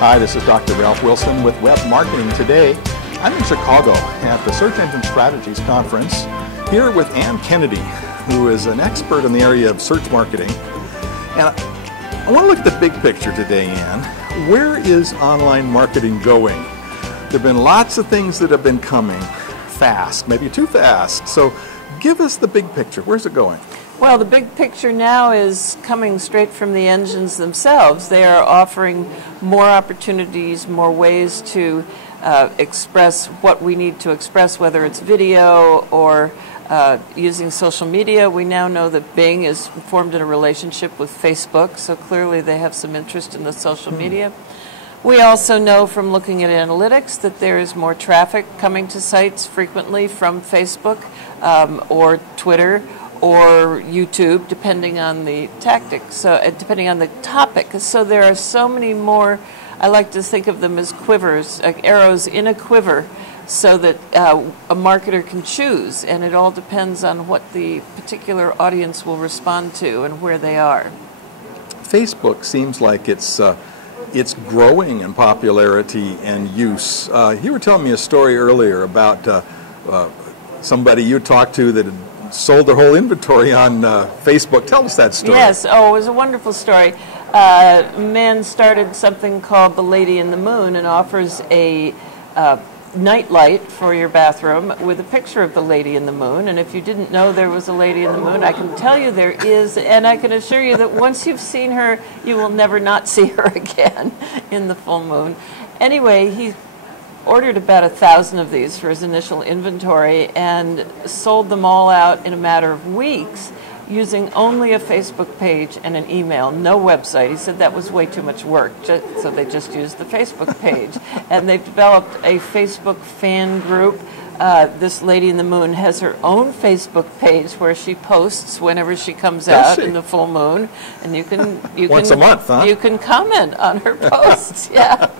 Hi, this is Dr. Ralph Wilson with Web Marketing Today. I'm in Chicago at the Search Engine Strategies Conference here with Ann Kennedy, who is an expert in the area of search marketing. And I want to look at the big picture today, Ann. Where is online marketing going? There have been lots of things that have been coming fast, maybe too fast. So give us the big picture. Where's it going? Well, the big picture now is coming straight from the engines themselves. They are offering more opportunities, more ways to express what we need to express, whether it's video or using social media. We now know that Bing is formed in a relationship with Facebook, so clearly they have some interest in the social media. We also know from looking at analytics that there is more traffic coming to sites frequently from Facebook or Twitter or YouTube, depending on the tactic, so depending on the topic. So there are so many more, I like to think of them as quivers, like arrows in a quiver, so that a marketer can choose, and it all depends on what the particular audience will respond to and where they are. Facebook seems like it's growing in popularity and use. You were telling me a story earlier about somebody you talked to that had sold their whole inventory on Facebook. Tell us that story. Yes, oh, it was a wonderful story. A man started something called the Lady in the Moon and offers a night light for your bathroom with a picture of the Lady in the Moon. And if you didn't know there was a Lady in the Moon, I can tell you there is, and I can assure you that once you've seen her, you will never not see her again in the full moon. Anyway, he ordered about 1,000 of these for his initial inventory and sold them all out in a matter of weeks using only a Facebook page and an email, no website. He said that was way too much work, so they just used the Facebook page. And they've developed a Facebook fan group. This Lady in the Moon has her own Facebook page where she posts whenever she comes out in the full moon, and you can once a month, huh? You can comment on her posts. Yeah,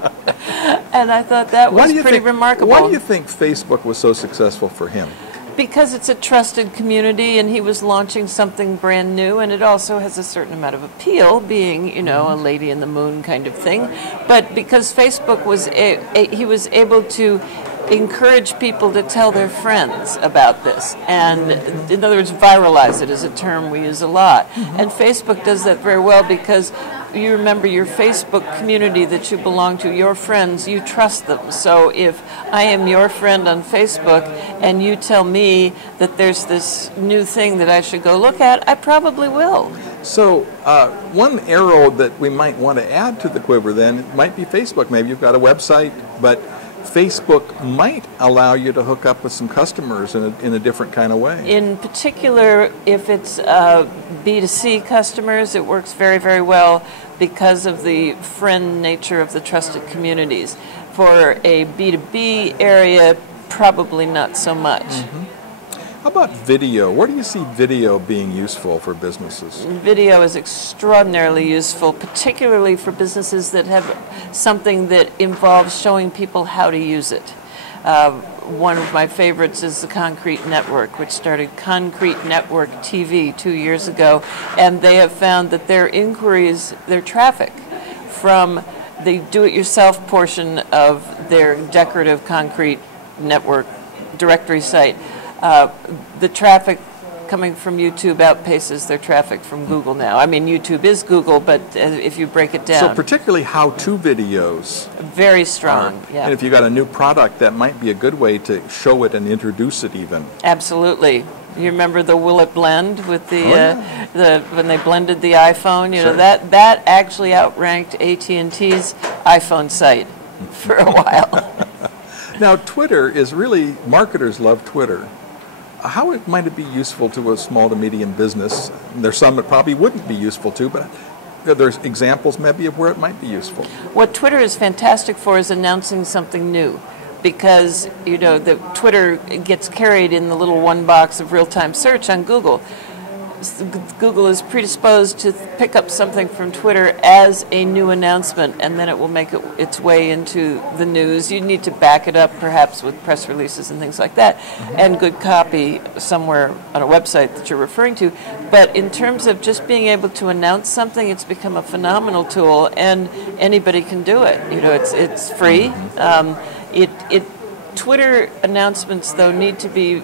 and I thought that was pretty remarkable. Why do you think Facebook was so successful for him? Because it's a trusted community, and he was launching something brand new, and it also has a certain amount of appeal, being, you know, a Lady in the Moon kind of thing. But because Facebook was, he was able to encourage people to tell their friends about this, and in other words, viralize it is a term we use a lot. And Facebook does that very well because you remember your Facebook community that you belong to, your friends, you trust them. So if I am your friend on Facebook and you tell me that there's this new thing that I should go look at, I probably will. So one arrow that we might want to add to the quiver then might be Facebook. Maybe you've got a website, but Facebook might allow you to hook up with some customers in a different kind of way. In particular, if it's B2C customers, it works very, very well because of the friend nature of the trusted communities. For a B2B area, probably not so much. How about video? Where do you see video being useful for businesses? Video is extraordinarily useful, particularly for businesses that have something that involves showing people how to use it. One of my favorites is the Concrete Network, which started Concrete Network TV 2 years ago, and they have found that their inquiries, their traffic from the do-it-yourself portion of their decorative Concrete Network directory site, the traffic coming from YouTube outpaces their traffic from Google now. I mean, YouTube is Google, but if you break it down. So particularly how-to videos. Very strong, yeah. And if you got a new product, that might be a good way to show it and introduce it even. Absolutely. You remember the Will It Blend with the when they blended the iPhone? You know, that actually outranked AT&T's iPhone site for a while. Now, Twitter is really, marketers love Twitter. How might it be useful to a small to medium business? There's some it probably wouldn't be useful to, but there's examples maybe of where it might be useful. What Twitter is fantastic for is announcing something new, because, you know, the Twitter gets carried in the little one box of real-time search on Google. Google is predisposed to pick up something from Twitter as a new announcement, and then it will make its way into the news. You need to back it up, perhaps, with press releases and things like that, and good copy somewhere on a website that you're referring to. But in terms of just being able to announce something, it's become a phenomenal tool, and anybody can do it. You know, it's free. Twitter announcements, though, need to be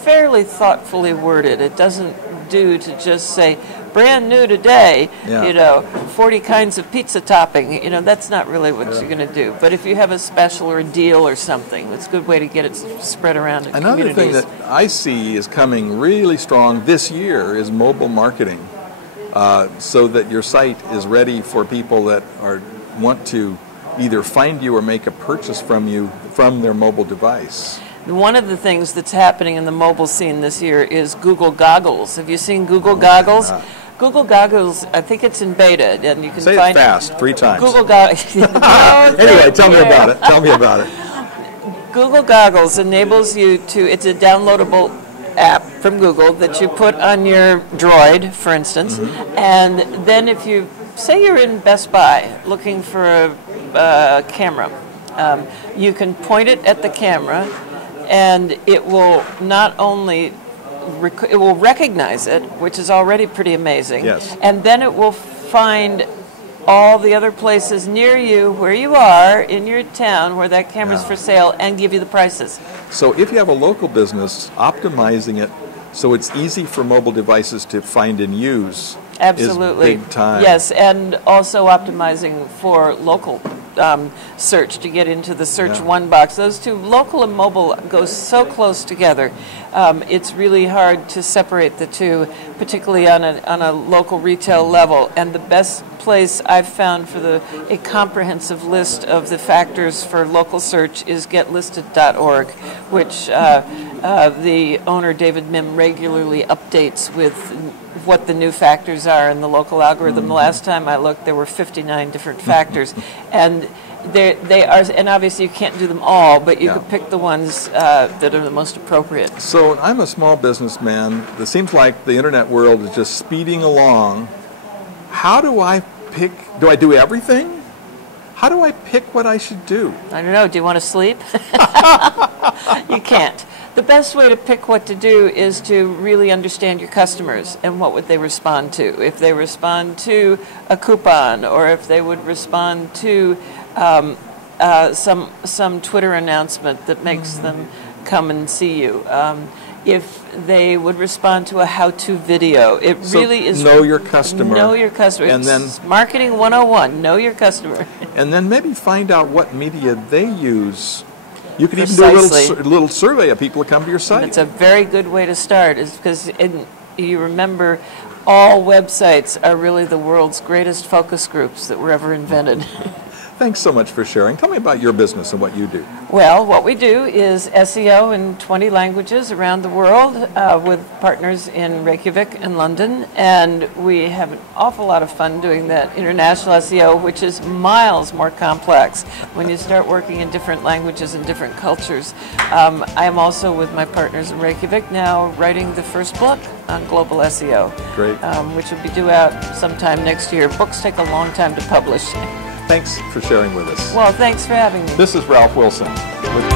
fairly thoughtfully worded. It doesn't do to just say, brand new today, you know, 40 kinds of pizza topping. You know, that's not really what you're going to do. But if you have a special or a deal or something, it's a good way to get it spread around in Another communities. thing that I see is coming really strong this year is mobile marketing, so that your site is ready for people that want to either find you or make a purchase from you from their mobile device. One of the things that's happening in the mobile scene this year is Google Goggles. Have you seen Google Goggles? Google Goggles, I think it's in beta, and you can Say find it fast, 3 times. Google Goggles. Anyway, tell me about it. Tell me about it. Google Goggles enables you to, it's a downloadable app from Google that you put on your Droid, for instance, and then if you, say you're in Best Buy looking for a camera, you can point it at the camera, and it will not only it will recognize it, which is already pretty amazing. Yes. And then it will find all the other places near you where you are in your town where that camera's for sale and give you the prices. So if you have a local business, optimizing it so it's easy for mobile devices to find and use Absolutely. is big time. Yes, and also optimizing for local search to get into the search one box. Those two, local and mobile, go so close together. It's really hard to separate the two, particularly on a local retail level. And the best place I've found for a comprehensive list of the factors for local search is getlisted.org, which the owner, David Mim, regularly updates with what the new factors are in the local algorithm. The last time I looked, there were 59 different factors, and they are. And obviously, you can't do them all, but you could pick the ones that are the most appropriate. So I'm a small businessman. It seems like the internet world is just speeding along. How do I pick? Do I do everything? How do I pick what I should do? I don't know. Do you want to sleep? You can't. The best way to pick what to do is to really understand your customers and what would they respond to. If they respond to a coupon, or if they would respond to some Twitter announcement that makes them come and see you. If they would respond to a how-to video. It really is... know your customer. Know your customer. And it's Marketing 101. Know your customer. And then maybe find out what media they use. You could even Precisely. do a little survey of people that come to your site. It's a very good way to start, is because you remember all websites are really the world's greatest focus groups that were ever invented. Thanks so much for sharing. Tell me about your business and what you do. Well, what we do is SEO in 20 languages around the world with partners in Reykjavik and London, and we have an awful lot of fun doing that international SEO, which is miles more complex when you start working in different languages and different cultures. I am also, with my partners in Reykjavik, now writing the first book on global SEO, Great. Which will be due out sometime next year. Books take a long time to publish. Thanks for sharing with us. Well, thanks for having me. This is Ralph Wilson with